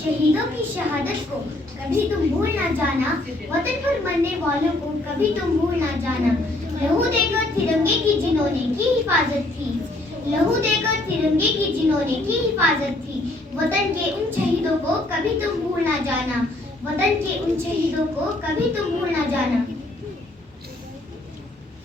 शहीदों की शहादत को कभी तुम भूल ना जाना, वतन पर मरने वालों को कभी तुम भूल ना जाना। लहू देकर तिरंगे की जिन्होंने की हिफाजत थी, लहू देकर तिरंगे की जिन्होंने की हिफाजत थी, वतन के उन शहीदों को कभी तुम भूल ना जाना, वतन के उन शहीदों को कभी तुम भूल ना जाना।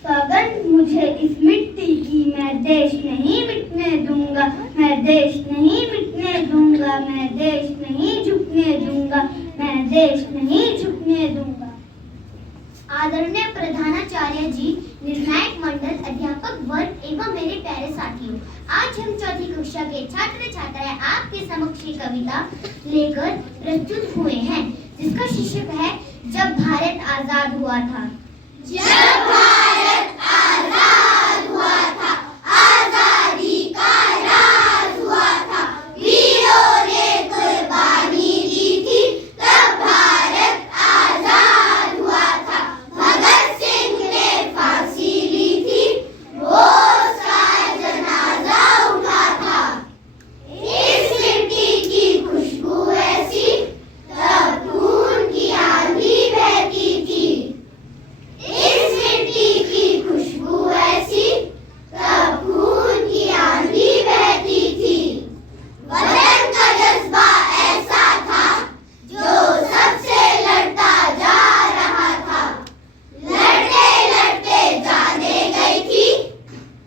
सौगंध मुझे इस मिट्टी की, मैं देश नहीं मिटने दूंगा, मैं देश नहीं मिटने दूंगा, मैं देश नहीं झुकने दूंगा, मैं देश नहीं झुकने दूंगा। आदरणीय प्रधानाचार्य जी, निर्णायक मंडल, अध्यापक वर्ग एवं मेरे प्यारे साथियों, आज हम चौथी कक्षा के छात्र छात्राएं आपके समक्ष ये कविता लेकर प्रस्तुत हुए हैं, जिसका शीर्षक है जब भारत आजाद हुआ था। जब भारत आजाद हुआ था, आजादी का राज हुआ था, वीरों ने कुर्बानी दी थी, तब भारत आजाद हुआ था। भगत सिंह ने फांसी ली थी, बोस का जनाजा उठा था। इस मिट्टी की खुशबू ऐसी, तब खून की आंधी बहती थी। इस मिट्टी की खुशबू ऐसी, तब खून की आंधी बहती थी। वतन का जज्बा ऐसा था, जो सबसे लड़ता जा रहा था। लड़ते लड़ते जाने गई थी,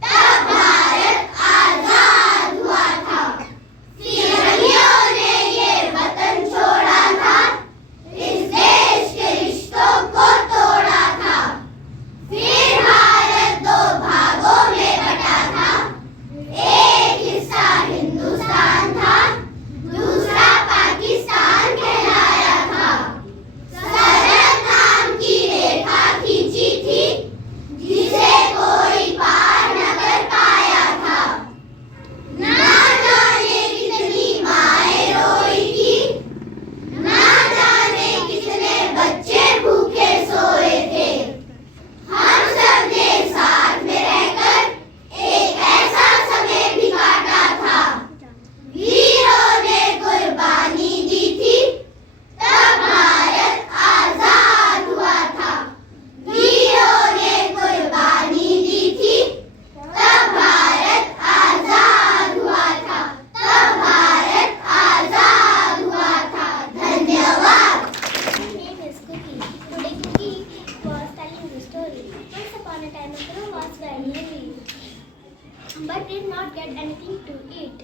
तब भारत आजाद हुआ था। सिपाहियों ने ये वतन छोड़ा था, इस देश के रिश्तों को तोड़ा था। फिर भारत दो भागों में बटा था, एक हिस्सा हिंदुस्तान था, दूसरा पाकिस्तान कहलाया था। सरहद नाम की रेखा खींची थी, जिसे कोई पार न कर पाया था। ना जाने कितनी माएं रोई थी, ना जाने कितने बच्चे भूखे सोए थे। हम सब ने साथ में रहकर एक ऐसा समय भी काटा था। वीरों ने कुर्बानी दी थी, तब भारत आजाद हुआ था। वीरों ने कुर्बानी दी थी, तब भारत आजाद हुआ था, तब भारत आजाद हुआ था। धन्यवाद। My name is Cookie. Today Cookie was telling the story. Once upon a time, a crow was very hungry, but did not get anything to eat.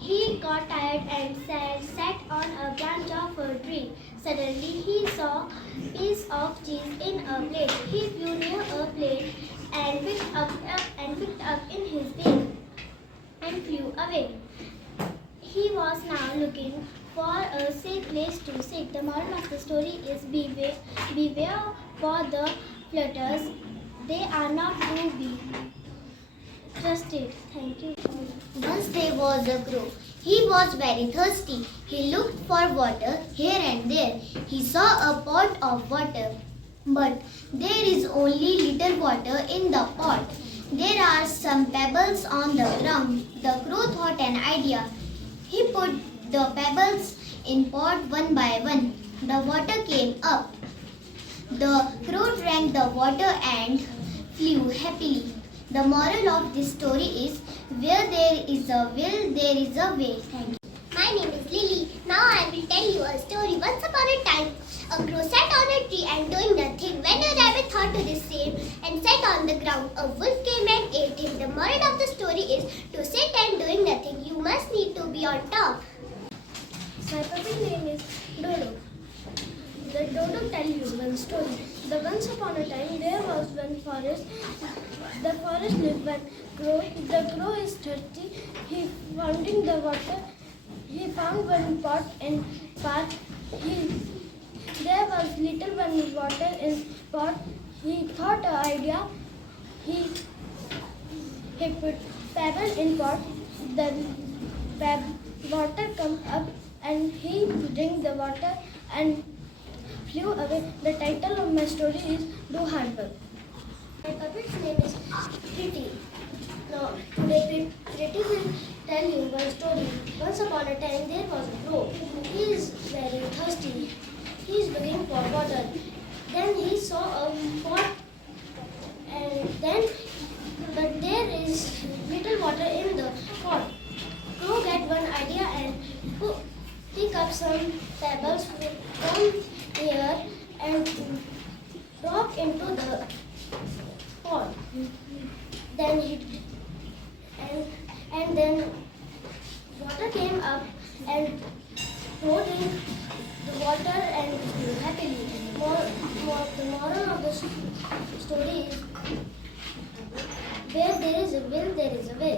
He got tired and sat on a branch of a tree. Suddenly, he saw a piece of cheese in a plate. He flew near a plate and picked up in his beak and flew away. He was now looking for a safe place to sit. The moral of the story is beware for the flutters. They are not to be trusted. Thank you. Once there was a crow. He was very thirsty. He looked for water here and there. He saw a pot of water, but there is only little water in the pot. There are some pebbles on the ground. The crow thought an idea. He put the pebbles in pot one by one. The water came up. The crow drank the water and flew happily. The moral of this story is, where there is a will, there is a way. Thank you. My name is Lily. Now I will tell you a story. Once upon a time, a crow sat on a tree and doing nothing. When a rabbit thought to the same and sat on the ground, a wolf came and ate him. The moral of the story is, to sit and doing nothing, you must need to be on top. My puppy name is Dodo. The Dodo tell you one story. The once upon a time there was one forest. The forest lived one crow. The crow is thirsty. He finding the water. He found one pot in pot. There was little one water in pot. He thought an idea. He put pebble in pot. The water come up and he drank the water and flew away. The title of my story is Do Hard Work. My puppet's name is Pretty. Now, today Pretty will tell you one story. Once upon a time, there was a crow. He is very thirsty. He is looking for water. Then he saw a pot, but there is little water in the pot. Crow get one idea and pick up some pebbles from here and drop into the pot. Then then water came up and Crow drank the water and grew happily. The moral of the story is, where there is a will, there is a way.